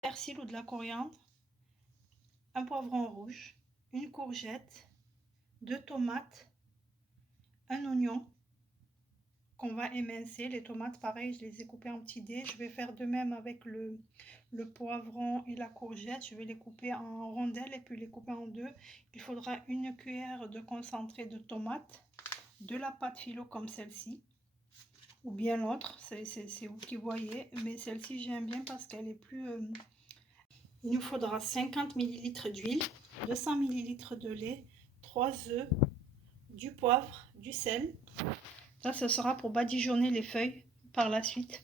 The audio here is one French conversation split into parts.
persil ou de la coriandre, un poivron rouge, une courgette, 2 tomates, un oignon qu'on va émincer. Les tomates, pareil, je les ai coupées en petits dés. Je vais faire de même avec le poivron et la courgette. Je vais les couper en rondelles et puis les couper en deux. Il faudra une cuillère de concentré de tomate, de la pâte phyllo comme celle-ci, ou bien l'autre, c'est vous qui voyez, mais celle-ci j'aime bien parce qu'elle est plus... Il nous faudra 50 ml d'huile, 200 ml de lait, 3 œufs, du poivre, du sel. Ça, ce sera pour badigeonner les feuilles par la suite.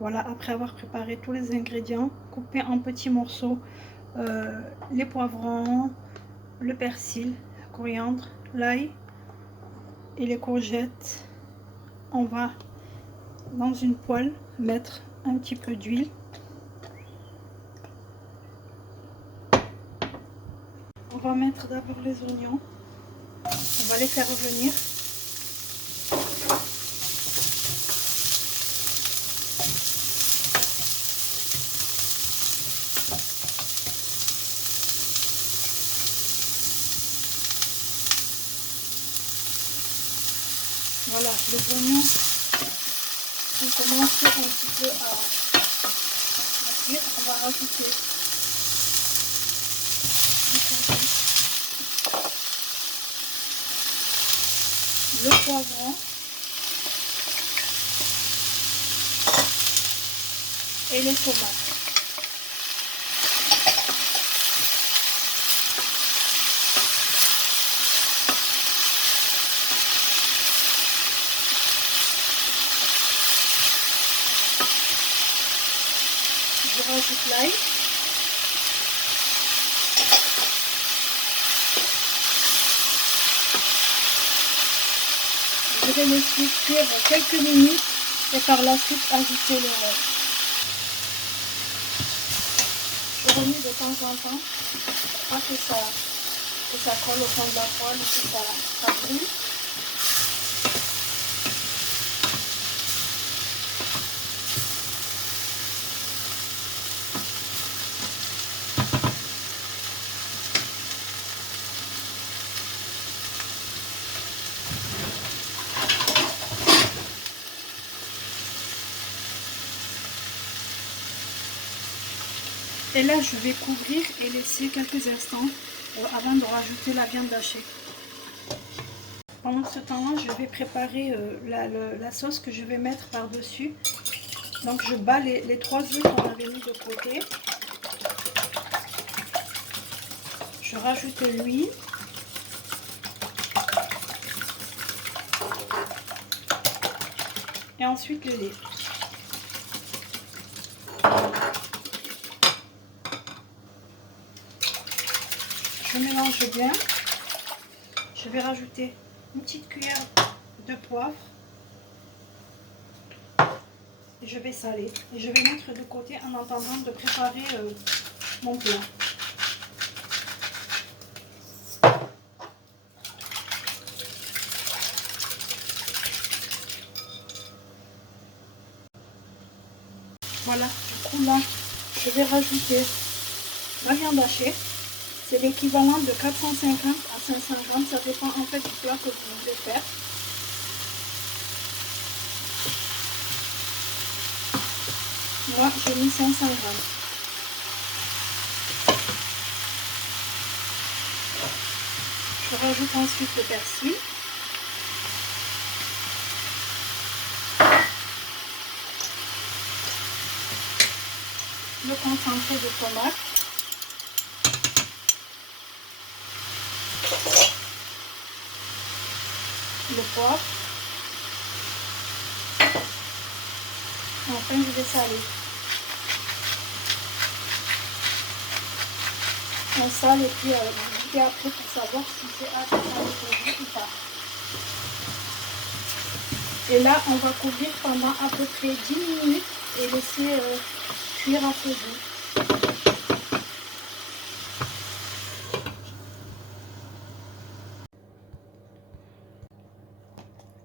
Voilà, après avoir préparé tous les ingrédients, coupez en petits morceaux les poivrons, le persil, la coriandre, l'ail et les courgettes. On va dans une poêle mettre un petit peu d'huile. On va mettre d'abord les oignons. On va les faire revenir. Voilà, les oignons ont commencé un petit peu à cuire. On va rajouter le poivron et les tomates. Je rajoute l'ail. Je vais laisser cuire quelques minutes et par la suite ajouter le reste. Je remets de temps en temps, pas que ça colle au fond de la poêle, que ça brûle. Et là, je vais couvrir et laisser quelques instants avant de rajouter la viande hachée. Pendant ce temps-là, je vais préparer la sauce que je vais mettre par-dessus. Donc, je bats les 3 œufs qu'on avait mis de côté. Je rajoute l'huile. Et ensuite le lait. Je mélange bien. Je vais rajouter une petite cuillère de poivre. Et je vais saler. Et je vais mettre de côté en attendant de préparer mon plat. Voilà, du coup là, je vais rajouter la viande hachée. C'est l'équivalent de 450 à 500 grammes. Ça dépend en fait du plat que vous voulez faire. Moi, j'ai mis 500 grammes. Je rajoute ensuite le persil. Le concentré de tomate. Le poivre. Et enfin, je vais saler. On sale et puis vous goûtez après pour savoir si c'est assez salé pour vous ou pas. Et là, on va couvrir pendant à peu près 10 minutes et laisser cuire à feu doux.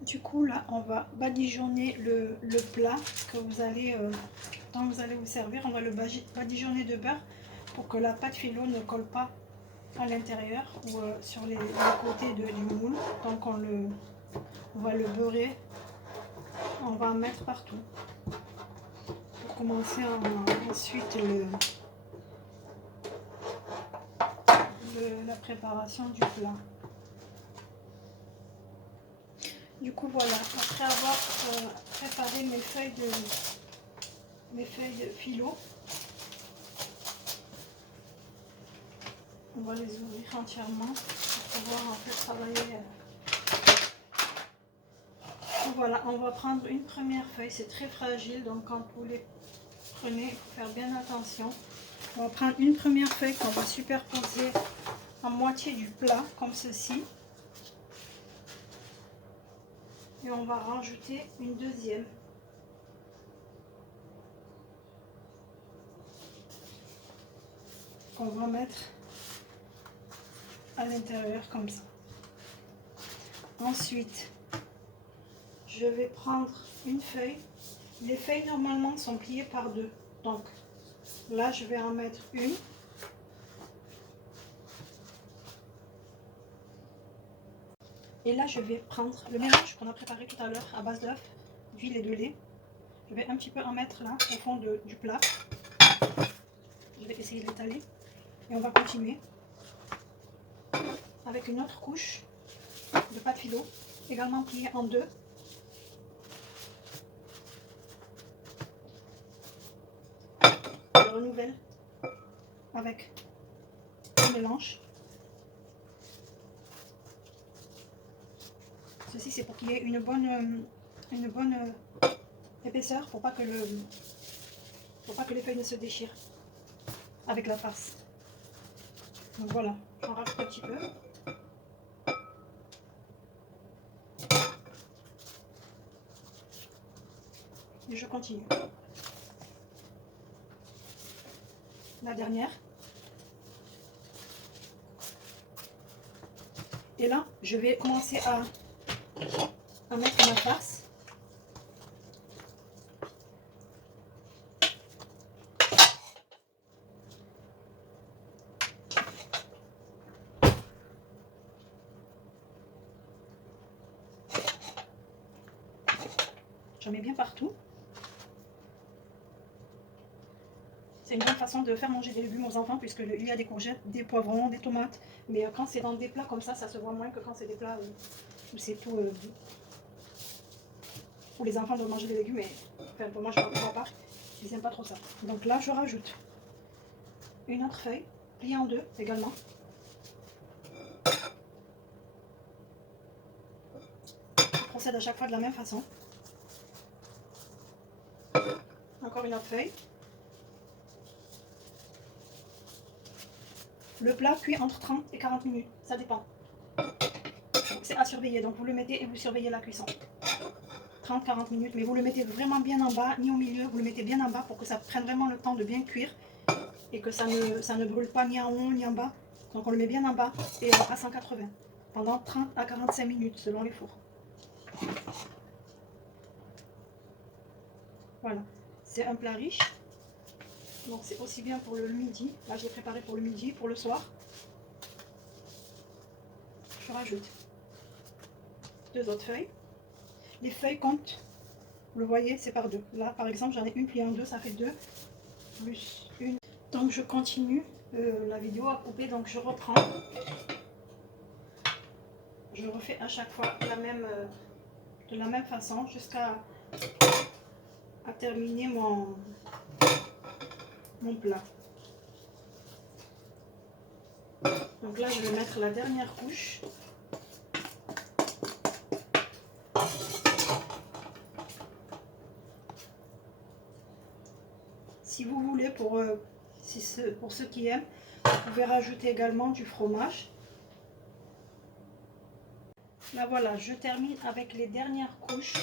Du coup, là, on va badigeonner le plat que vous allez, quand vous allez vous servir. On va le badigeonner de beurre pour que la pâte filo ne colle pas à l'intérieur ou sur les côtés du moule. Donc on va le beurrer, on va en mettre partout. Pour commencer ensuite la préparation du plat. Du coup voilà, après avoir préparé mes feuilles de filo, on va les ouvrir entièrement pour pouvoir en fait travailler. Voilà, on va prendre une première feuille, c'est très fragile, donc quand vous les prenez, il faut faire bien attention. On va prendre une première feuille qu'on va superposer à moitié du plat, comme ceci. Et on va rajouter une deuxième. Qu'on va mettre à l'intérieur comme ça. Ensuite, je vais prendre une feuille. Les feuilles normalement sont pliées par deux. Donc là, je vais en mettre une. Et là, je vais prendre le mélange qu'on a préparé tout à l'heure à base d'œufs, d'huile et de lait. Je vais un petit peu en mettre là, au fond du plat. Je vais essayer de l'étaler. Et on va continuer avec une autre couche de pâte filo, également pliée en deux. Je renouvelle avec un mélange. Ceci c'est pour qu'il y ait une bonne épaisseur pour pas que les feuilles ne se déchirent avec la farce. Donc voilà, j'en rajoute un petit peu. Et je continue. La dernière. Et là, je vais commencer à mettre ma farce. J'en mets bien partout. C'est une bonne façon de faire manger des légumes aux enfants puisqu'il y a des courgettes, des poivrons, des tomates. Mais quand c'est dans des plats comme ça se voit moins que quand c'est des plats où c'est tout... où les enfants doivent manger des légumes. Mais enfin, pour moi, je ne vois pas. Ils n'aiment pas trop ça. Donc là, je rajoute une autre feuille, pliée en deux également. Je procède à chaque fois de la même façon. Encore une autre feuille. Le plat cuit entre 30 et 40 minutes, ça dépend. C'est à surveiller, donc vous le mettez et vous surveillez la cuisson. 30-40 minutes, mais vous le mettez vraiment bien en bas, ni au milieu, vous le mettez bien en bas pour que ça prenne vraiment le temps de bien cuire et que ça ne brûle pas ni en haut ni en bas. Donc on le met bien en bas et à 180 pendant 30 à 45 minutes selon les fours. Voilà, c'est un plat riche, donc c'est aussi bien pour le midi. Là je l'ai préparé pour le midi, pour le soir. Je rajoute 2 autres feuilles. Les feuilles comptent, vous le voyez, c'est par 2. Là par exemple j'en ai une pliée en 2, ça fait 2 plus une. Donc je continue la vidéo à couper, donc je reprends. Je refais à chaque fois de la même façon jusqu'à terminer mon plat. Donc là je vais mettre la dernière couche. Si vous voulez, pour ceux qui aiment, vous pouvez rajouter également du fromage. Là voilà, je termine avec les dernières couches.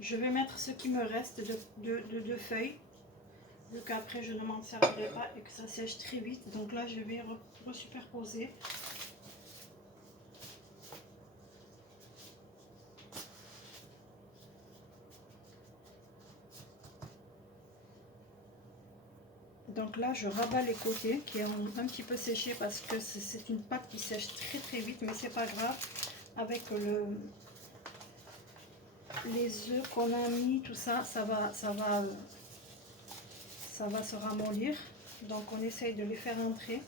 Je vais mettre ce qui me reste de feuilles, vu qu'après je ne m'en servirai pas et que ça sèche très vite. Donc là je vais superposer. Donc là je rabats les côtés qui ont un petit peu séché parce que c'est une pâte qui sèche très vite, mais c'est pas grave. Avec les œufs qu'on a mis, tout ça, ça va se ramollir. Donc on essaye de les faire entrer.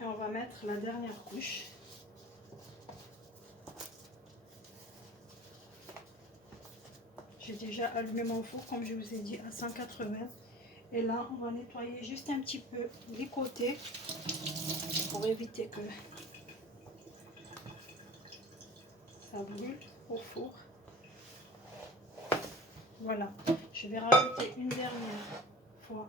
Et on va mettre la dernière couche. J'ai déjà allumé mon four, comme je vous ai dit, à 180. Et là, on va nettoyer juste un petit peu les côtés pour éviter que ça brûle au four. Voilà, je vais rajouter une dernière fois.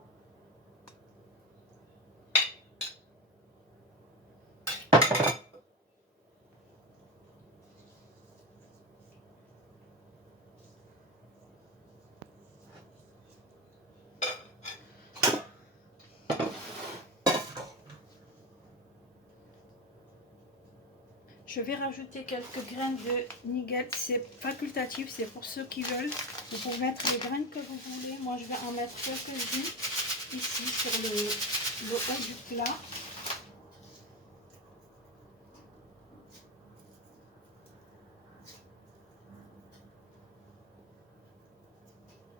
Je vais rajouter quelques graines de nigel, c'est facultatif, c'est pour ceux qui veulent. Vous pouvez mettre les graines que vous voulez. Moi, je vais en mettre quelques-unes ici sur le haut du plat.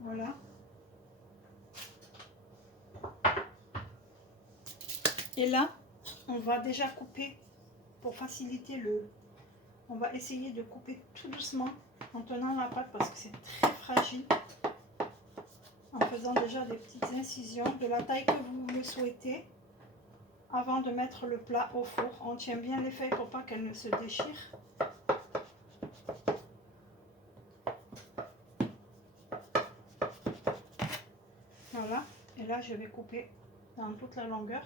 Voilà. Et là, on va déjà couper pour faciliter on va essayer de couper tout doucement en tenant la pâte parce que c'est très fragile. En faisant déjà des petites incisions de la taille que vous le souhaitez avant de mettre le plat au four. On tient bien les feuilles pour pas qu'elles ne se déchirent. Voilà, et là je vais couper dans toute la longueur.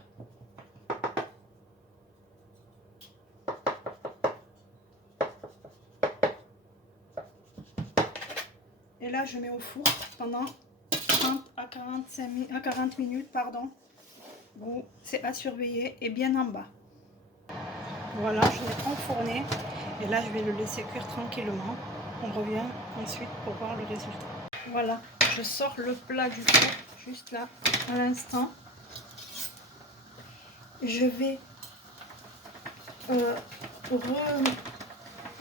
Et là je mets au four pendant 30 à 40 minutes, pardon. Bon, c'est à surveiller et bien en bas. Voilà, je l'ai enfourné et là je vais le laisser cuire tranquillement. On revient ensuite pour voir le résultat. Voilà, je sors le plat du four juste là à l'instant. Je vais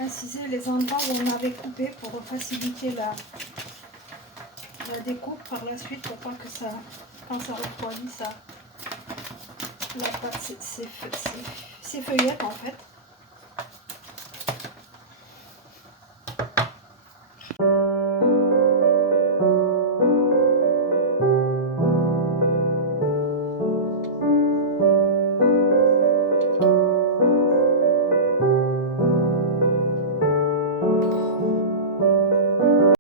inciser les endroits où on avait coupé pour faciliter la découpe par la suite pour pas que ça, quand ça refroidit, la pâte s'effeuillette en fait.